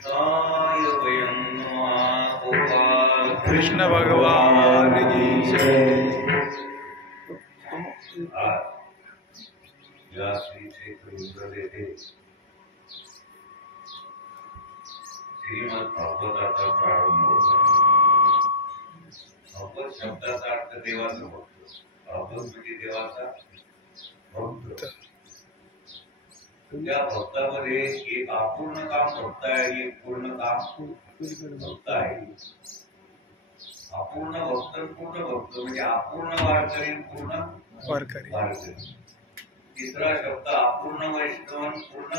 कृष्णाय वयं नमः। गोपाल कृष्ण भगवान की जय। या श्री क्षेत्र रुद्र येथे श्रीमद भागवताचा प्रारंभ होत आहे। भागवत शब्दाचा अर्थ देवाचा भक्त, भागवत म्हणजे देवाचा भक्त। त्या भक्तामध्ये एक अपूर्ण काम भक्त आहे, एक पूर्ण काम भक्त आहे। अपूर्ण भक्त पूर्ण भक्त म्हणजे अपूर्ण वारकरी पूर्ण वारकरी। तिसरा शब्द अपूर्ण वैष्णव पूर्ण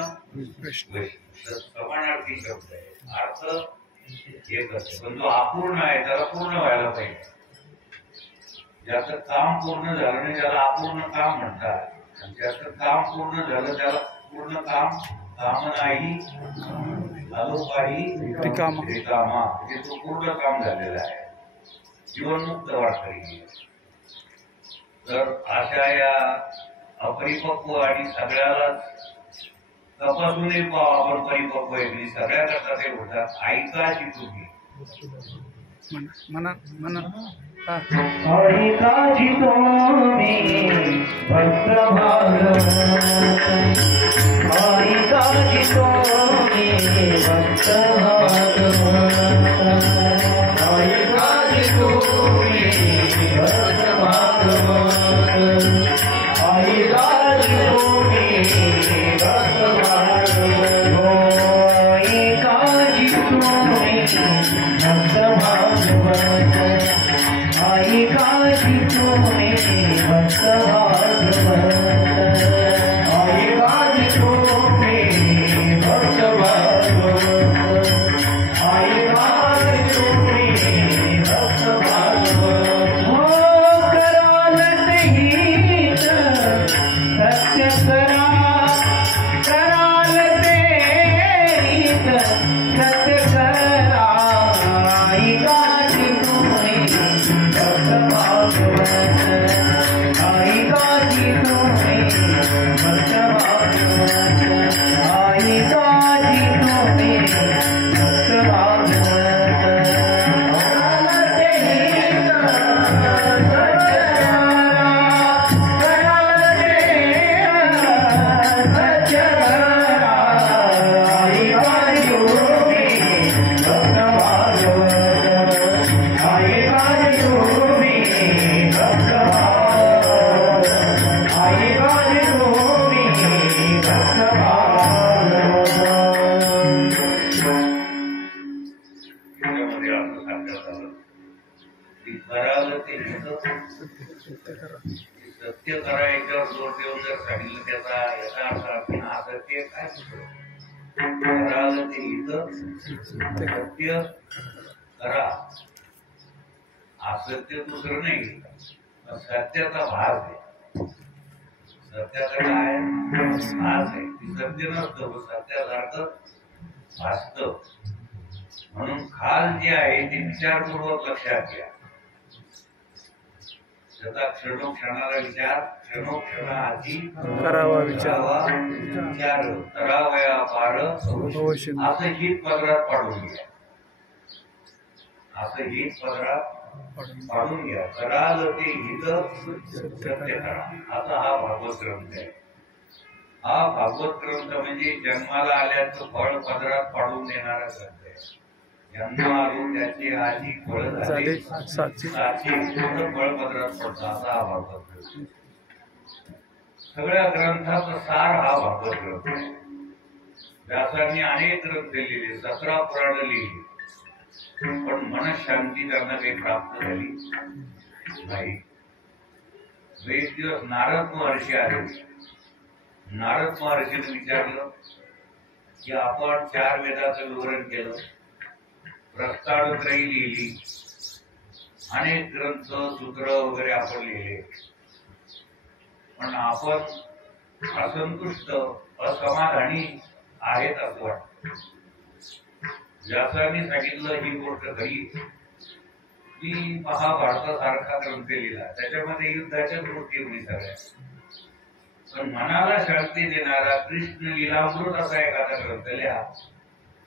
वैष्णव, समानार्थी शब्द आहे, अर्थ एकच आहे। पण जो अपूर्ण आहे त्याला पूर्ण व्हायला पाहिजे। ज्याचं काम पूर्ण झालं नाही त्याला अपूर्ण काम म्हणतात, आणि ज्याचं काम पूर्ण झालं त्याला पूर्ण काम काम नाही अलोपाही रिकामा, म्हणजे तो पूर्ण काम झालेला आहे, जीवनमुक्त वारकरी। तर अशा या अपरिपक्व आणि सगळ्याला तपासूनही आपण परिपक्व आहे, सगळ्या करता ते होतात। ऐकाची तुम्ही म्हणा म्हणा ऐकाची तुम्ही भक्त भागवत, ऐकाची तुम्ही भक्त भागवत, ऐकाची तुम्ही भक्त भागवत, ऐकाची तुम्ही भक्त भागवत, ऐकाची तुम्ही भक्त भागवत, ऐकाची तुम्ही भक्त भागवत, ऐकाची तुम्ही भक्त भागवत, ऐकाची तुम्ही भक्त भागवत। हो कराल ते हित सत्य करा, कराल ते हित सत्य करा, ऐकाची तुम्ही भक्त भागवत, ऐकाची तुम्ही भक्त भागवत, ऐकाची तुम्ही भक्त भागवत। सत्य करा याच्यावर जोर देऊन जर सांगितलं त्याचा याचा अर्थ आपण असत्य काय कराल ते हित सत्य करा, असत्य दुसरं नाही, सत्याचा भाग आहे। सत्याचा काय भाग आहे, सत्य नसतं, सत्याचा अर्थ वास्तव। म्हणून खाल जे आहे ते विचारपूर्वक लक्षात घ्या। त्याचा क्षणोक्षणाला विचार, क्षणोक्षणाआधी करावा विचार, करावया पार असं हित पदरात पाडून घ्या, असं हित पदरात पाडून घ्या। कराल ते हित सत्य करा, असा हा भागवत ग्रंथ आहे। हा भागवत ग्रंथ म्हणजे जन्माला आल्याचं फळ पदरात पाडून देणारा ग्रंथ आहे। जन्म आलो त्याचे आधी फळ झाले, साची पूर्ण फळ पदरात पडतं, असा हा भागवत ग्रंथ। सगळ्या ग्रंथाचा सार हा भागवत ग्रंथ आहे। व्यासांनी अनेक ग्रंथ लिहिले, 17 पुराण लिहिली, पण मनशांती त्यांना काही प्राप्त झाली नाही। एक दिवस नारद महर्षी आले। नारद महर्षीने विचारलं की आपण 4 वेदाचं विवरण केलं, प्रस्तावत्रयी लिहिली, अनेक ग्रंथ सूत्र वगैरे आपण लिहिले, पण आपण असंतुष्ट असमाधानी आहेत असं वाटतं। व्यासांनी सांगितलं ही गोष्ट खरी, मी महाभारतासारखा ग्रंथ लिहिला, त्याच्यामध्ये युद्धाच्या गोष्टी होती सगळ्या, पण मनाला शांती देणारा कृष्ण लीलामृत असा एखादा ग्रंथ लिहा,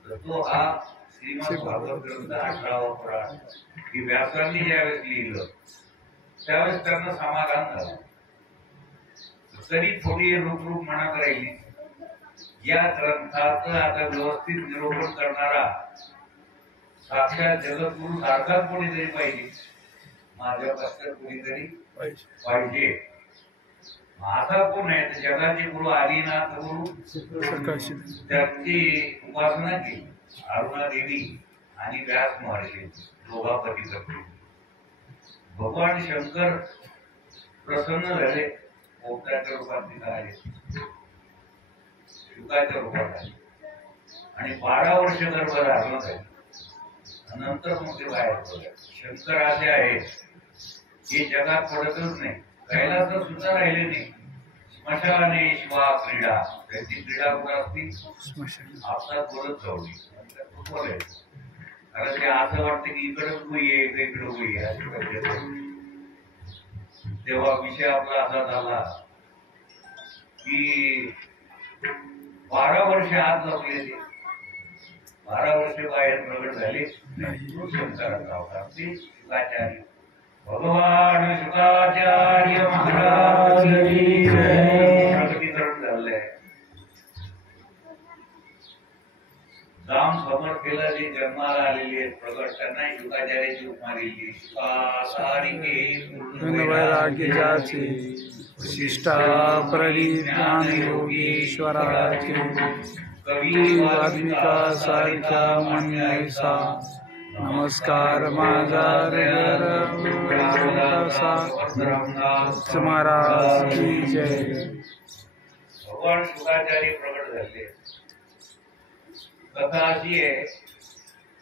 तर तो हा श्रीमद भागवत ग्रंथ 18वा पुराण की व्यासांनी ज्यावेळेस लिहिलं त्यावेळेस त्यांना समाधान झालं. तरी थोडी रूप मनात राहिली. या ग्रंथाचं आता व्यवस्थित निरूपण करणारा साक्षात जगद्गुरु सारखाच कोणीतरी पाहिजे, माझ्या पश्चात कोणीतरी पाहिजे. आता कोण आहे तर जगाचे गुरु आदिनाथ गुरु त्यांची उपासना केली. अरुणा देवी आणि व्यास महर्षी दोघा पती पत्नी. भगवान शंकर प्रसन्न झाले, पोपटाच्या रूपात तिथं आले, शुकाच्या रूपात आले आणि 12 वर्ष गर्भ धारण झाले. नंतर मग ते बाहेर पडले. शंकर असे आहेत जे जगात पडतच नाही, कैलासात सुद्धा राहिले नाही. स्मशाने शिवा क्रीडा, त्यांची क्रीडा कुठं असती, आपसात बोलत जाऊली. कारण ते असं वाटतं की इकडं गुई आहे इकडं गुई आहे अशी पद्धत. तेव्हा विषय आपला असा झाला की 12 वर्ष आत लपले ते, 12 वर्ष बाहेर प्रगट झाले. शंकराचा अवतार ते शुकाचार्य भगवान शुकाचार्य महाराज प्रगतीकरण झालंय. राम समर्थेला जे जन्माला आलेले आहेत प्रगट त्यांना शुकाचार्याची उपमा दिली. वैराग्य जाचे शिष्टा परिज्ञान योगेश्वराचे कवी वाल्मिका सारिका म्हणसा. नमस्कार माझा महाराज की जय. भगवान शुकाचार्य प्रगट झाले. कथा अशी आहे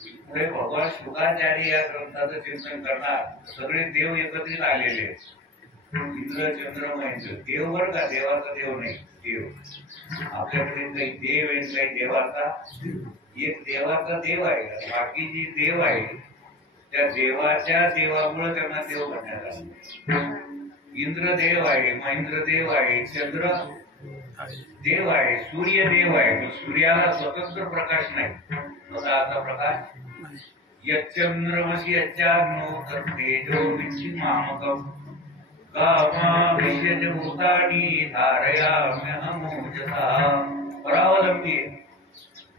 पुढे भगवान शुकाचार्य या ग्रंथाचं चिंतन करणार सगळे देव एकत्रित आलेले. इंद्र चंद्र महेंद्र देव बर का, देवाचा देव नाही. देव आपल्याकडे काही देव आहे, काही देवाचा एक देवाचा देव आहे. बाकी जी देव आहे त्या देवाच्या देवामुळे त्यांना देव म्हणण्यात आलं. इंद्र देव आहे, महेंद्र देव आहे, चंद्र देव आहे, सूर्य देव आहे. सूर्याला स्वतंत्र प्रकाश नाही, स्वतःचा प्रकाश. यच्चंद्रमसि यच्चाग्नो तत्तेजो विच्छिन्नामकम् कामाविश्यच भूतानि धारयाम्यहमोजसा. परावलंबी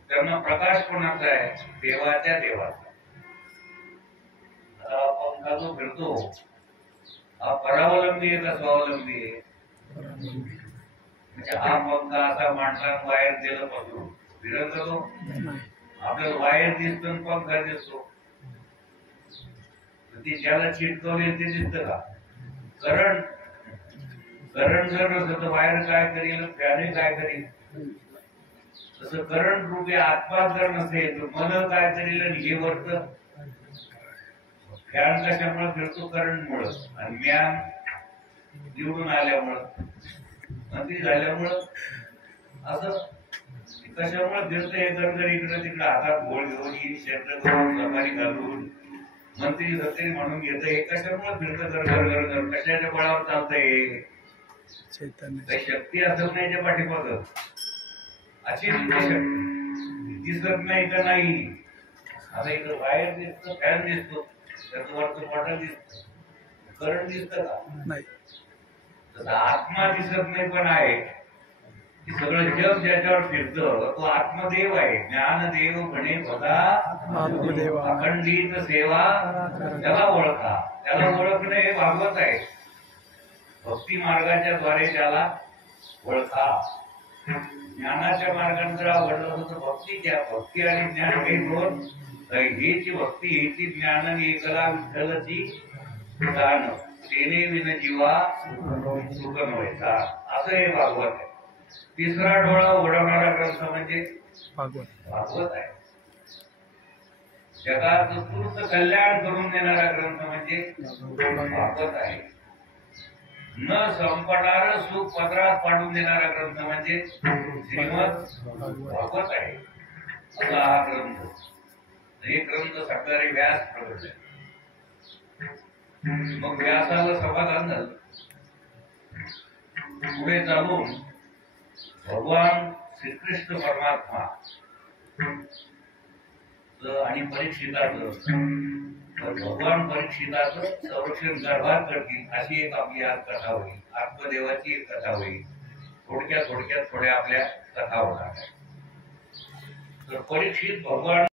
त्यांना प्रकाश कोणाचा आहे, देवाच्या देवाचा. आता पंखा जो फिरतो हा परावलंबी आहे का स्वावलंबी आहे? म्हणजे हा पंखा असा माणसाला बाहेर दिलं पसरून फिरत जातो. आपल्याला बाहेर दिसतो पंखा दिसतो, ती ज्याला चिटकवली ते दिसत का? करंट जर नसतं तर बाहेर काय करील, फॅन काय करील. तसं करंट रूपी आत्मा जर नसेल तर मन काय करील आणि हे वरत. फॅन कशामुळे फिरतो? करंट मुळे. आणि ज्ञान निवडून आल्यामुळं, मंत्री झाल्यामुळं. असं कशामुळे फिरतं? हे गरगर इकडं तिकडं हातात गोळ घेऊन शर्ट करून सफारी घालून मंत्री सत्तरी म्हणून घेत. हे कशामुळे फिरतं? गरगर कशाच्या बळावर चालतंय? काही शक्ती असत नाही त्या पाठीमाग. अशी शक्ती दिसत नाही का? नाही. आता इथं बाहेर दिसतो, फॅन दिसतो, त्याचं वरचं बॉटल दिसत, करंट दिसत का? नाही. तसं आत्मा दिसत नाही पण आहे. सगळं जग ज्याच्यावर फिरतं तो आत्मदेव आहे. ज्ञानदेव म्हणे बघा अखंडित सेवा त्याला ओळखा. त्याला ओळखणे हे भागवत आहे. भक्ती मार्गाच्या द्वारे त्याला ओळखा. ज्ञानाच्या मार्गाने जर आवडलं तर भक्तीच्या, भक्ती आणि ज्ञान हे दोन, हेची भक्ती हेची ज्ञान आणि एकला विठ्ठलची दान तेने विन जीवा सुख नव्हेचा. असं हे भागवत आहे. तिसरा डोळा उडवणारा ग्रंथ म्हणजे भागवत आहे. जगात उत्कृष्ट कल्याण करून देणारा ग्रंथ म्हणजे भागवत आहे. न संपणारं सुख पदरात पाडून देणारा ग्रंथ म्हणजे श्रीमद भागवत आहे. असा हा ग्रंथ. हे ग्रंथ सकाळी व्यास प्रगट आहे. मग व्यासाला समाधान झालं. पुढे चालून भगवान श्रीकृष्ण परमात्मा आणि परीक्षिताचं, तर भगवान परीक्षिताचं संरक्षण गर्भात करतील अशी एक आपली आज कथा होईल. आत्मदेवाची एक कथा होईल. थोडक्यात थोड्या आपल्या कथा होणार आहे. तर परीक्षित भगवान